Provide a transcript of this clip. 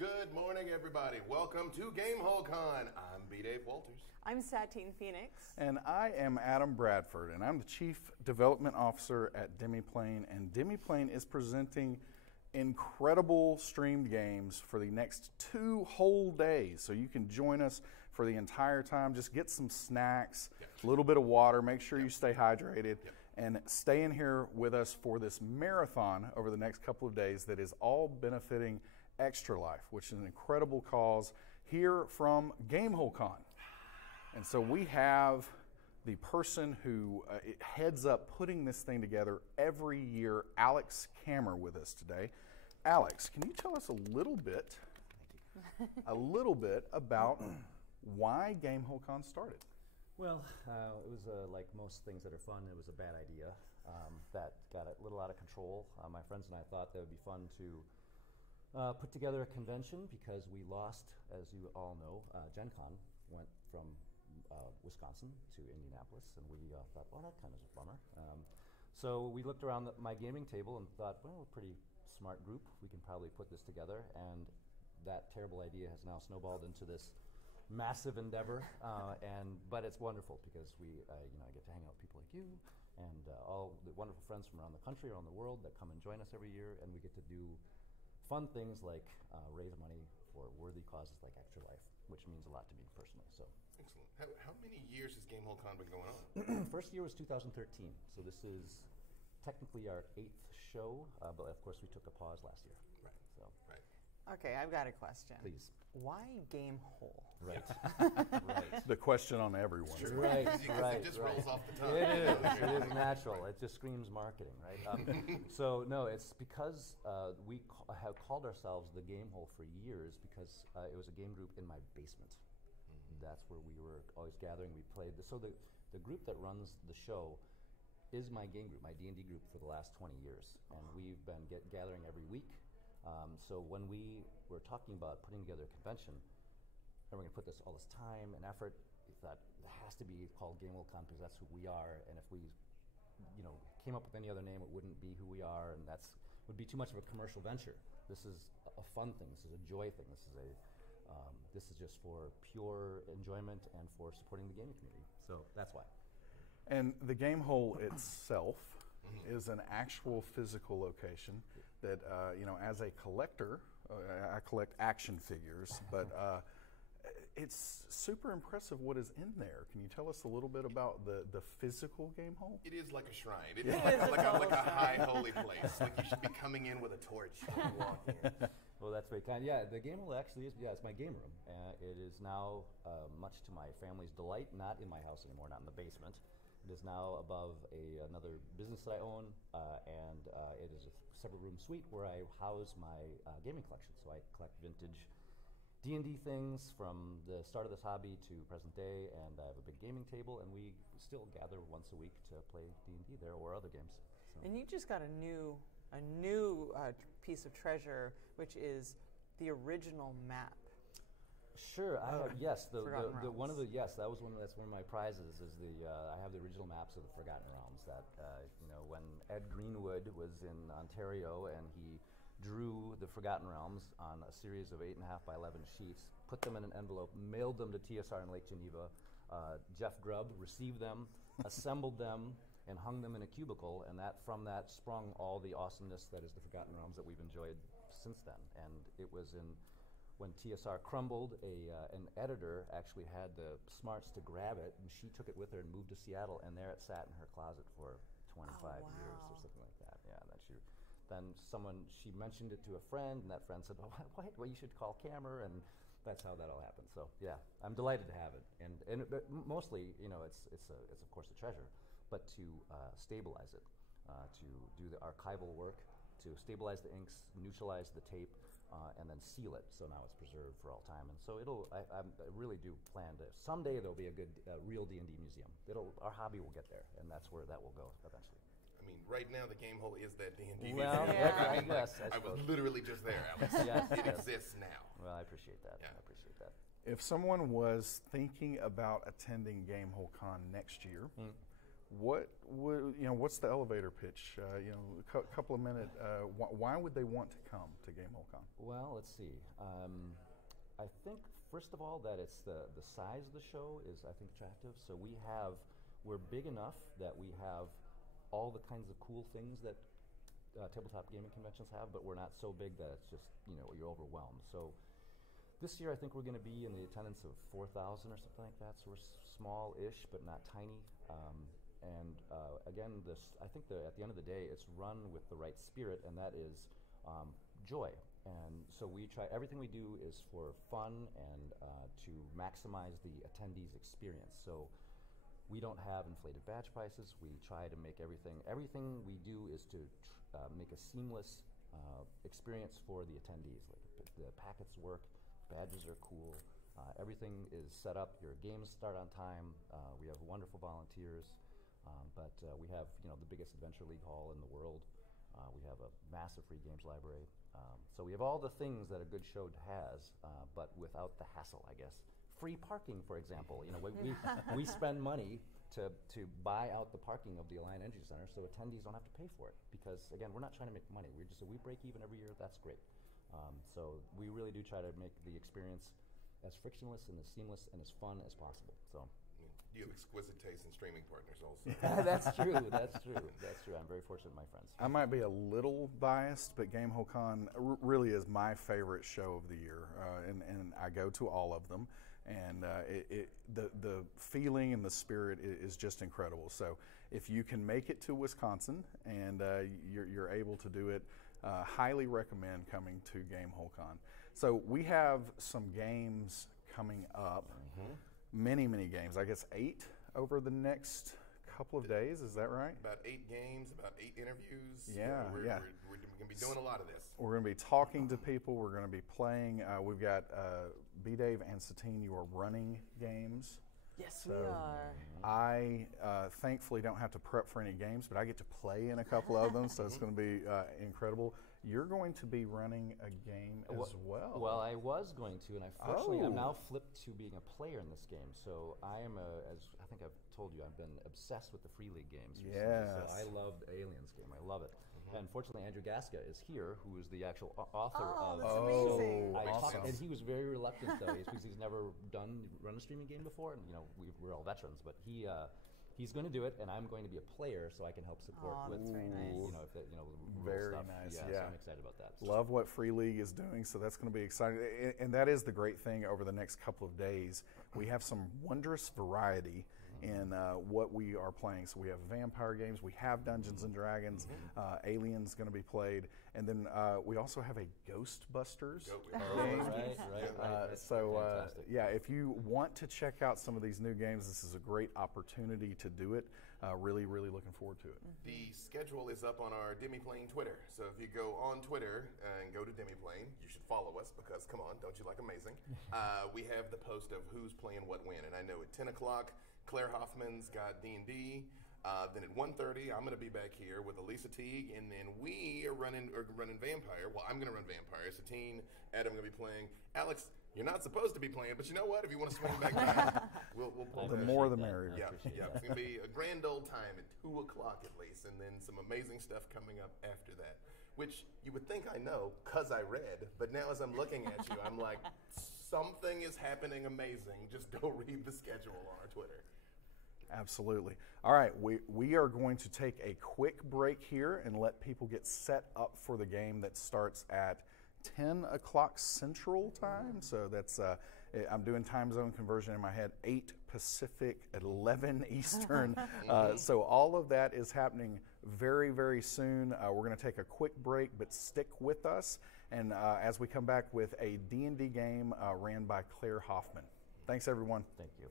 Good morning, everybody. Welcome to Gamehole Con. I'm B. Dave Walters. I'm Satine Phoenix. And I am Adam Bradford, and I'm the Chief Development Officer at Demiplane. And Demiplane is presenting incredible streamed games for the next 2 whole days. So you can join us for the entire time. Just get some snacks, a little bit of water, make sure you stay hydrated, and stay in here with us for this marathon over the next couple of days that is all benefiting Extra Life, which is an incredible cause here from Gamehole Con. And so we have the person who heads up putting this thing together every year, Alex Kammer, with us today. Alex, can you tell us a little bit about why Gamehole Con started? Well, it was like most things that are fun, it was a bad idea that got a little out of control. My friends and I thought that would be fun to put together a convention because we lost, as you all know, Gen Con went from Wisconsin to Indianapolis, and we thought, well, that kind of is a bummer. So we looked around my gaming table and thought, well, we're a pretty smart group. We can probably put this together, and that terrible idea has now snowballed into this massive endeavor. But it's wonderful because I get to hang out with people like you and all the wonderful friends from around the country, around the world that come and join us every year, and we get to do fun things like raise money for worthy causes like Extra Life, which means a lot to me personally. So, excellent. How many years has Gamehole Con been going on? First year was 2013, so this is technically our 8th show, but of course we took a pause last year. Right. So, right. Okay, I've got a question. Please. Why Gamehole? Right. Right. The question on everyone's mind. Right. It just rolls off the tongue. It is natural. It just screams marketing, right? So no, it's because we have called ourselves the Gamehole for years because it was a game group in my basement. That's where we were always gathering. We played. So the group that runs the show is my game group, my D&D group for the last 20 years, and we've been gathering every week. So when we were talking about putting together a convention, and we're going to put all this time and effort, we thought it has to be called Gamehole Con because that's who we are. And if we, came up with any other name, it wouldn't be who we are, and would be too much of a commercial venture. This is a fun thing. This is a joy thing. This is just for pure enjoyment and for supporting the gaming community. So that's why. And the Gamehole itself is an actual physical location that, as a collector, I collect action figures, but it's super impressive what is in there. Can you tell us a little bit about the physical Gamehole? It is like a shrine. It is like a high holy place. Like you should be coming in with a torch when you walk in. Well, that's very kind. Yeah, the Gamehole actually is, it's my game room. It is now, much to my family's delight, not in my house anymore, not in the basement. It is now above another business that I own, and it is a separate room suite where I house my gaming collection. So I collect vintage D&D things from the start of this hobby to present day, and I have a big gaming table, and we still gather once a week to play D&D there or other games. So. And you just got a new piece of treasure, which is the original map. Sure. Yes. That's one of my prizes. Is I have the original maps of the Forgotten Realms. That when Ed Greenwood was in Ontario and he drew the Forgotten Realms on a series of 8.5 by 11 sheets, put them in an envelope, mailed them to TSR in Lake Geneva. Jeff Grubb received them, assembled them, and hung them in a cubicle. And from that sprung all the awesomeness that is the Forgotten Realms that we've enjoyed since then. And it was when TSR crumbled, an editor actually had the smarts to grab it, and she took it with her and moved to Seattle, and there it sat in her closet for 25 years or something like that. Yeah, then she mentioned it to a friend, and that friend said, well, you should call Kammer, and that's how that all happened. So yeah, I'm delighted to have it, but mostly, it's of course a treasure, but to stabilize it, to do the archival work, to stabilize the inks, neutralize the tape, and then seal it. So now it's preserved for all time. And so I really do plan to, someday there'll be a good real D&D museum. Our hobby will get there, and that's where that will go eventually. I mean, right now the Gamehole is that D&D well, museum. Yeah. Yes, I was literally just there, Alex. Yes, it exists now. Well, I appreciate that. Yeah. I appreciate that. If someone was thinking about attending Gamehole Con next year, what's the elevator pitch? A couple of minutes. Why would they want to come to Gamehole Con? Well, let's see. I think first of all that it's the size of the show is I think attractive. So we're big enough that we have all the kinds of cool things that tabletop gaming conventions have, but we're not so big that it's just you're overwhelmed. So this year I think we're going to be in the attendance of 4,000 or something like that. So we're small-ish, but not tiny. Again, I think at the end of the day, it's run with the right spirit, and that is joy. And so we try, everything we do is for fun and to maximize the attendees' experience. So we don't have inflated badge prices. We try to make everything we do is to make a seamless experience for the attendees. Like the packets work, badges are cool, everything is set up, your games start on time, we have wonderful volunteers, but we have the biggest Adventure League hall in the world. We have a massive free games library. So we have all the things that a good show has, but without the hassle, I guess. Free parking, for example. We spend money to buy out the parking of the Alliant Energy Center, so attendees don't have to pay for it. Because again, we're not trying to make money. We break even every year. That's great. So we really do try to make the experience as frictionless and as seamless and as fun as possible. So. You have exquisite taste in streaming partners also. That's true. I'm very fortunate, my friends. I might be a little biased, but Gamehole Con really is my favorite show of the year, and I go to all of them. And the feeling and the spirit is just incredible. So if you can make it to Wisconsin and you're able to do it, highly recommend coming to Gamehole Con. So we have some games coming up. Mm-hmm. Many games. I guess 8 over the next couple of days. Is that right? About 8 games, about 8 interviews. Yeah, We're going to be doing a lot of this. We're going to be talking to people. We're going to be playing. We've got B-Dave and Satine. You are running games. Yes, so we are. I thankfully don't have to prep for any games, but I get to play in a couple of them, so it's going to be incredible. You're going to be running a game as well. Well, I was going to, and unfortunately I'm now flipped to being a player in this game. So I am, as I think I've told you, I've been obsessed with the Free League games recently. Yes. So I love the Aliens game. I love it. And fortunately, Andrew Gasca is here, who is the actual author of. That's amazing! Awesome. And he was very reluctant though, because he's never run a streaming game before, and we're all veterans. But he's going to do it, and I'm going to be a player, so I can help support with that's very nice. Very stuff. nice. So Yeah, I'm excited about that. Love what Free League is doing, so that's going to be exciting. And that is the great thing over the next couple of days. We have some wondrous variety in what we are playing. So we have vampire games, we have Dungeons and Dragons, Aliens going to be played, and then we also have a Ghostbusters game. Right. So if you want to check out some of these new games, this is a great opportunity to do it. Really looking forward to it. The schedule is up on our Demiplane Twitter. So if you go on Twitter and go to Demiplane, you should follow us because, come on, don't you like amazing? We have the post of who's playing what when. And I know at 10 o'clock, Claire Hoffman's got D&D. Then at 1:30, I'm going to be back here with Elisa Teague. And then we are running Vampire. Well, I'm going to run Vampire. Satine, Adam going to be playing. Alex, you're not supposed to be playing, but you know what? If you want to swing back by, we'll pull the that. more the merrier. Yeah. It's going to be a grand old time at 2 o'clock at least, and then some amazing stuff coming up after that, which you would think I know because I read, but now as I'm looking at you, I'm like, something is happening amazing. Just go read the schedule on our Twitter. Absolutely. All right, we are going to take a quick break here and let people get set up for the game that starts at 10 o'clock Central Time. So that's, I'm doing time zone conversion in my head, 8 Pacific, 11 Eastern. So all of that is happening very soon. We're going to take a quick break, but stick with us. And as we come back with a D&D game ran by Claire Hoffman. Thanks, everyone. Thank you.